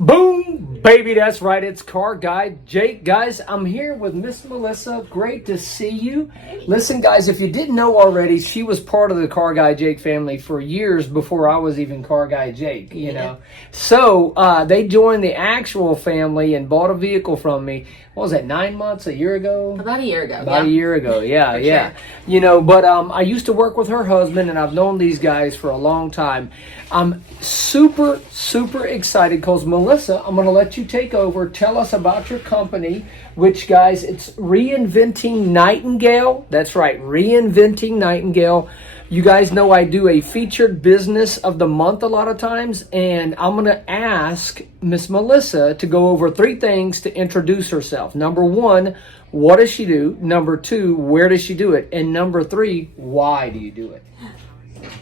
Boom, baby, that's right. It's Car Guy Jake. Guys, I'm here with Miss Melissa. Great to see you. Listen, guys, if you didn't know already, she was part of the Car Guy Jake family for years before I was even Car Guy Jake, you know. So they joined the actual family and bought a vehicle from me. What was that, 9 months, a year ago? About a year ago. About a year ago, yeah. Sure. You know, but I used to work with her husband, and I've known these guys for a long time. I'm super, super excited because, Melissa, I'm going to let you take over. Tell us about your company, which, guys, it's Reinventing Nightingale. That's right, Reinventing Nightingale. You guys know I do a featured business of the month a lot of times, and I'm going to ask Miss Melissa to go over 3 things to introduce herself. Number 1, what does she do? Number 2, where does she do it? And number 3, why do you do it?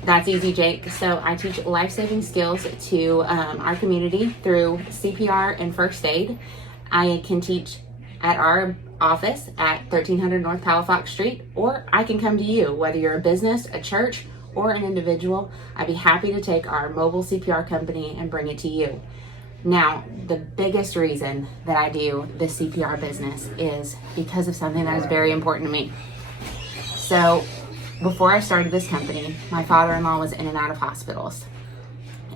That's easy, Jake. So I teach life-saving skills to our community through CPR and first aid. I can teach at our office at 1300 North Palafox Street, or I can come to you, whether you're a business, a church, or an individual. I'd be happy to take our mobile CPR company and bring it to you. Now, the biggest reason that I do this CPR business is because of something that is very important to me. So before I started this company, my father-in-law was in and out of hospitals.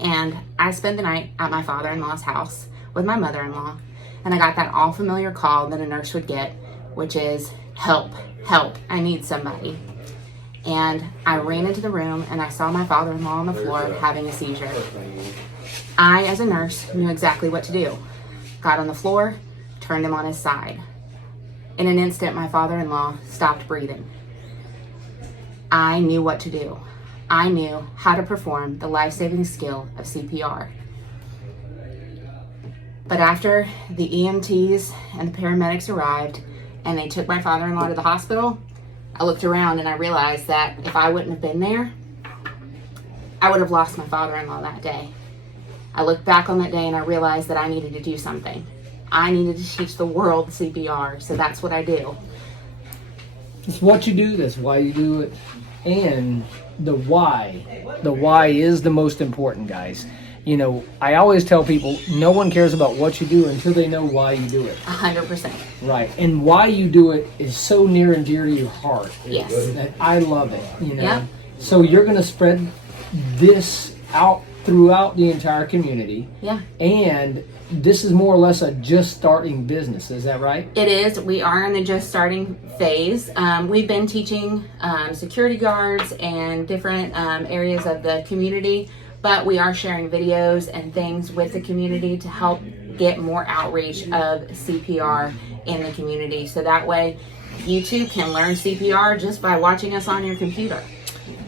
And I spent the night at my father-in-law's house with my mother-in-law, and I got that all familiar call that a nurse would get, which is, help, help, I need somebody. And I ran into the room and I saw my father-in-law on the floor having a seizure. I, as a nurse, knew exactly what to do. Got on the floor, turned him on his side. In an instant, my father-in-law stopped breathing. I knew what to do. I knew how to perform the life-saving skill of CPR. But after the EMTs and the paramedics arrived and they took my father-in-law to the hospital, I looked around and I realized that if I wouldn't have been there, I would have lost my father-in-law that day. I looked back on that day and I realized that I needed to do something. I needed to teach the world CPR, so that's what I do. It's what you do, that's why you do it. And the why is the most important, guys. You know, I always tell people, no one cares about what you do until they know why you do it. 100%. Right. And why you do it is so near and dear to your heart. Yes. I love it, you know. Yep. So you're going to spread this out throughout the entire community. Yeah. And this is more or less a just starting business. Is that right? It is. We are in the just starting phase. We've been teaching security guards and different areas of the community, but we are sharing videos and things with the community to help get more outreach of CPR in the community. So that way you too can learn CPR just by watching us on your computer.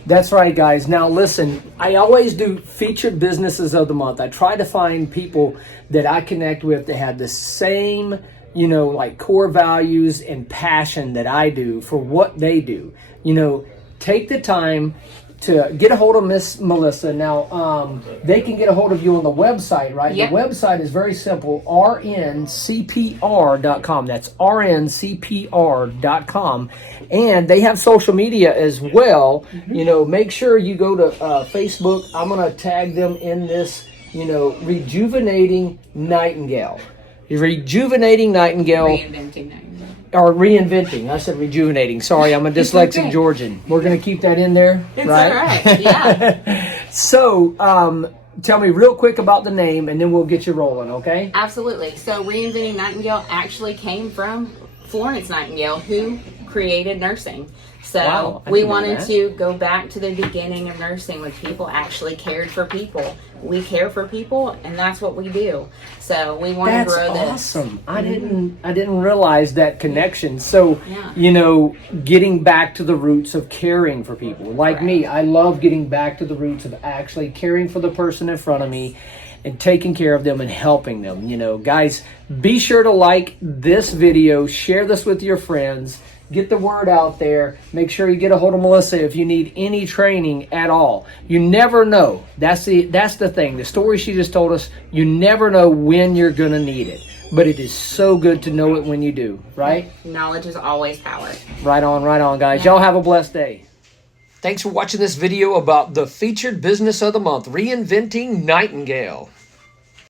That's right, guys. Now listen, I always do featured businesses of the month. I try to find people that I connect with that have the same, you know, like core values and passion that I do for what they do. You know, take the time to get a hold of Miss Melissa. Now, they can get a hold of you on the website, right? Yep. The website is very simple, rncpr.com. That's rncpr.com. And they have social media as well. Mm-hmm. You know, make sure you go to Facebook. I'm going to tag them in this, you know, Rejuvenating Nightingale. Rejuvenating Nightingale. Reinventing Nightingale. Or reinventing. I said rejuvenating. Sorry, I'm a dyslexic okay. Georgian. We're going to keep that in there, It's right? all right, yeah. So, tell me real quick about the name, and then we'll get you rolling, okay? Absolutely. So Reinventing Nightingale actually came from Florence Nightingale, who created nursing. So Wow, I we didn't know wanted that. to go back to the beginning of nursing when people actually cared for people. We care for people, and that's what we do. So we want to grow this. That's awesome. I didn't realize that connection. So, Yeah. you know, getting back to the roots of caring for people. Like Correct. me, I love getting back to the roots of actually caring for the person in front of me and taking care of them and helping them. You know, guys, be sure to like this video, share this with your friends. Get the word out there. Make sure you get a hold of Melissa if you need any training at all. You never know. That's the thing. The story she just told us, you never know when you're going to need it. But it is so good to know it when you do, right? Knowledge is always power. Right on, guys. Y'all have a blessed day. Thanks for watching this video about the featured business of the month, Reinventing Nightingale.